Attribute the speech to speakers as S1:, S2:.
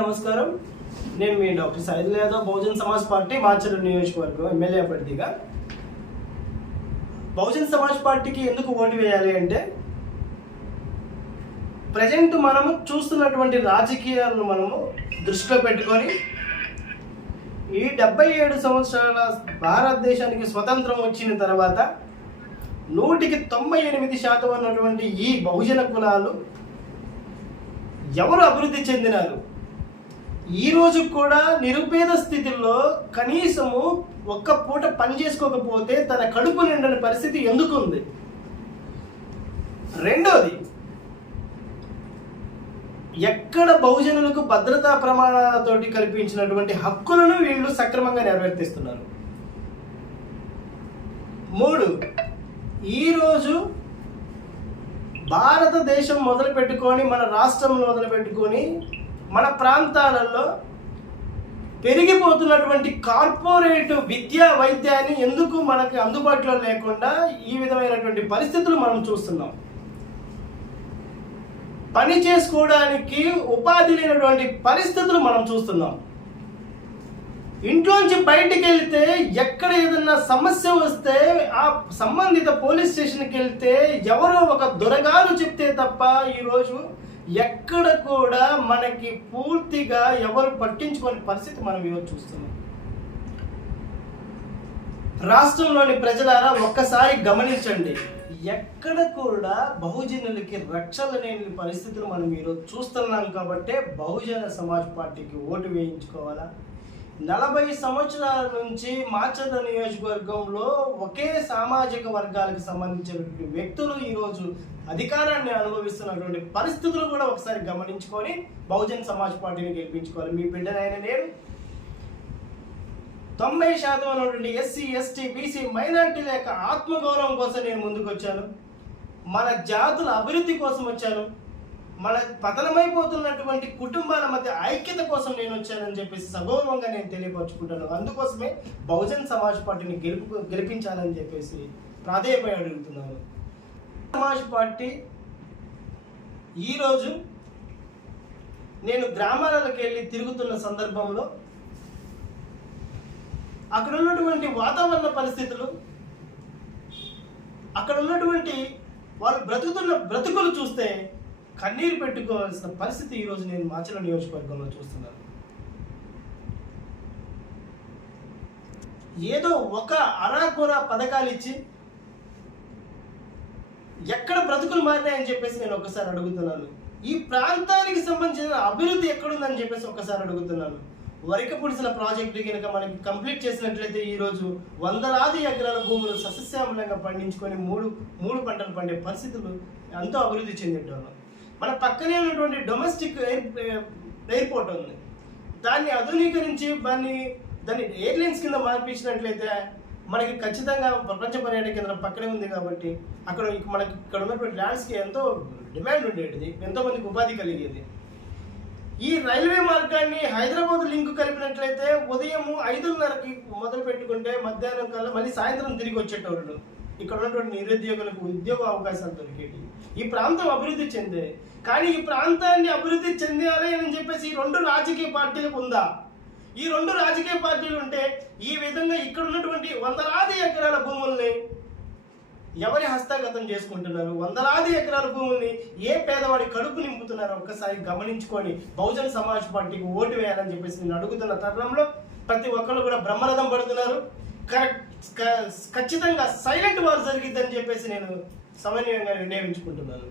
S1: నమస్కారం. నేను మీ డాక్టర్ సైదుల్ యాదవ్ బహుజన్ సమాజ్ పార్టీ మాచర్ల నియోజకవర్గం ఎమ్మెల్యే అభ్యర్థిగా. బహుజన్ సమాజ్ పార్టీకి ఎందుకు ఓటు వేయాలి అంటే ప్రజెంట్ మనము చూస్తున్నటువంటి రాజకీయాలను మనము దృష్టిలో పెట్టుకొని ఈ డెబ్బై ఏడు సంవత్సరాల భారతదేశానికి స్వతంత్రం వచ్చిన తర్వాత నూటికి తొంభై ఎనిమిది శాతం ఉన్నటువంటి ఈ బహుజన కులాలు ఎవరు అభివృద్ధి చెందినారు? ఈ రోజు కూడా నిరుపేద స్థితిలో కనీసము ఒక్క పూట పని చేసుకోకపోతే తన కడుపు నిండని పరిస్థితి ఎందుకు ఉంది రెండోది ఎక్కడ బహుజనులకు భద్రతా ప్రమాణాలతోటి కల్పించినటువంటి హక్కులను వీళ్ళు సక్రమంగా నెరవేర్తిస్తున్నారు. మూడు ఈరోజు భారతదేశం మొదలు పెట్టుకొని మన రాష్ట్రంలో మొదలు పెట్టుకొని మన ప్రాంతాలలో పెరిగిపోతున్నటువంటి కార్పొరేట్ విద్యా వైద్యాన్ని ఎందుకు మనకి అందుబాటులో లేకుండా ఈ విధమైనటువంటి పరిస్థితులు మనం చూస్తున్నాం. పని చేసుకోవడానికి ఉపాధి లేనటువంటి పరిస్థితులు మనం చూస్తున్నాం. ఇంట్లోంచి బయటికి వెళ్తే ఎక్కడ ఏదన్నా సమస్య వస్తే ఆ సంబంధిత పోలీస్ స్టేషన్కి వెళ్తే ఎవరో ఒక దొరగారు చెప్తే తప్ప ఈరోజు ఎక్కడ కూడా మనకి పూర్తిగా ఎవరు పట్టించుకోని పరిస్థితి మనం ఈరోజు చూస్తున్నాం. రాష్ట్రంలోని ప్రజలారా ఒక్కసారి గమనించండి. ఎక్కడ కూడా బహుజనులకి రక్షణ లేని పరిస్థితులు మనం ఈరోజు చూస్తున్నాం కాబట్టే బహుజన సమాజ్ పార్టీకి ఓటు వేయించుకోవాలా? నలభై సంవత్సరాల నుంచి మాచర్ల నియోజకవర్గంలో ఒకే సామాజిక వర్గాలకు సంబంధించినటువంటి వ్యక్తులు ఈరోజు అధికారాన్ని అనుభవిస్తున్నటువంటి పరిస్థితులు కూడా ఒకసారి గమనించుకొని బహుజన్ సమాజ్ పార్టీని గెలిపించుకోవాలి. మీ బిడ్డనైన నేను తొంభై శాతం ఉన్నటువంటి ఎస్సీ ఎస్టీ బీసీ మైనార్టీల యొక్క ఆత్మగౌరవం కోసం నేను ముందుకు వచ్చాను మన జాతుల అభివృద్ధి కోసం వచ్చాను. మన పతనమైపోతున్నటువంటి కుటుంబాల మధ్య ఐక్యత కోసం నేను వచ్చానని చెప్పేసి సగౌరవంగా నేను తెలియపరచుకుంటాను అందుకోసమే బహుజన్ సమాజ్ పార్టీని గెలుపు గెలిపించాలని చెప్పేసి ప్రాధేయపై అడుగుతున్నాను. సమాజ్ పార్టీ ఈరోజు నేను గ్రామాలకు వెళ్ళి తిరుగుతున్న సందర్భంలో అక్కడ ఉన్నటువంటి వాతావరణ పరిస్థితులు అక్కడ ఉన్నటువంటి వాళ్ళు బ్రతుకుతున్న బ్రతుకులు చూస్తే కన్నీరు పెట్టుకోవాల్సిన పరిస్థితి ఈరోజు నేను మాచల నియోజకవర్గంలో చూస్తున్నాను. ఏదో ఒక అరాకొర పథకాలు ఇచ్చి ఎక్కడ బ్రతుకులు మారినాయని చెప్పేసి నేను ఒకసారి అడుగుతున్నాను. ఈ ప్రాంతానికి సంబంధించిన అభివృద్ధి ఎక్కడుందని చెప్పేసి ఒకసారి అడుగుతున్నాను. వరిక పుడిసిన ప్రాజెక్టు కనుక మనకి కంప్లీట్ చేసినట్లయితే ఈరోజు వందలాది ఎకరాల భూములు సస్యశ్యామలంగా పండించుకొని మూడు మూడు పంటలు పండే పరిస్థితులు ఎంతో అభివృద్ధి చెందేటోళ్ళం మన పక్కనే ఉన్నటువంటి డొమెస్టిక్ ఎయిర్ ఎయిర్పోర్ట్ ఉంది. దాన్ని ఆధునీకరించి దాన్ని దాన్ని ఎయిర్లైన్స్ కింద మార్పించినట్లయితే మనకి ఖచ్చితంగా ప్రపంచ పర్యాటక కేంద్రం పక్కనే ఉంది కాబట్టి అక్కడ మనకి ఇక్కడ ఉన్నటువంటి ల్యాండ్స్కి ఎంతో డిమాండ్ ఉండేది ఎంతో మందికి ఉపాధి కలిగేది. ఈ రైల్వే మార్గాన్ని హైదరాబాద్ లింక్ కలిపినట్లయితే ఉదయం ఐదున్నరకి మొదలు పెట్టుకుంటే మధ్యాహ్నం కల్లా మళ్ళీ సాయంత్రం తిరిగి వచ్చేటోళ్ళు. ఇక్కడ ఉన్నటువంటి నిరుద్యోగులకు ఉద్యోగ అవకాశాలు దొరికేవి ఈ ప్రాంతం అభివృద్ధి చెందే. కానీ ఈ ప్రాంతాన్ని అభివృద్ధి చెందాలి అని చెప్పేసి ఈ రెండు రాజకీయ పార్టీలకు ఉందా? ఈ రెండు రాజకీయ పార్టీలు ఉంటే ఈ విధంగా ఇక్కడ ఉన్నటువంటి వందలాది ఎకరాల భూముల్ని ఎవరి హస్తగతం చేసుకుంటున్నారు? వందలాది ఎకరాల భూముల్ని ఏ పేదవాడి కడుపు నింపుతున్నారు? ఒక్కసారి గమనించుకొని బహుజన సమాజ్ పార్టీకి ఓటు వేయాలని చెప్పేసి నేను అడుగుతున్న తరుణంలో ప్రతి ఒక్కళ్ళు కూడా బ్రహ్మరథం పడుతున్నారు. కరెక్ట్ క- ఖచ్చితంగా సైలెంట్ వార్ జరిగిద్దని చెప్పేసి నేను సమన్వయంగా నిర్ణయించుకుంటున్నాను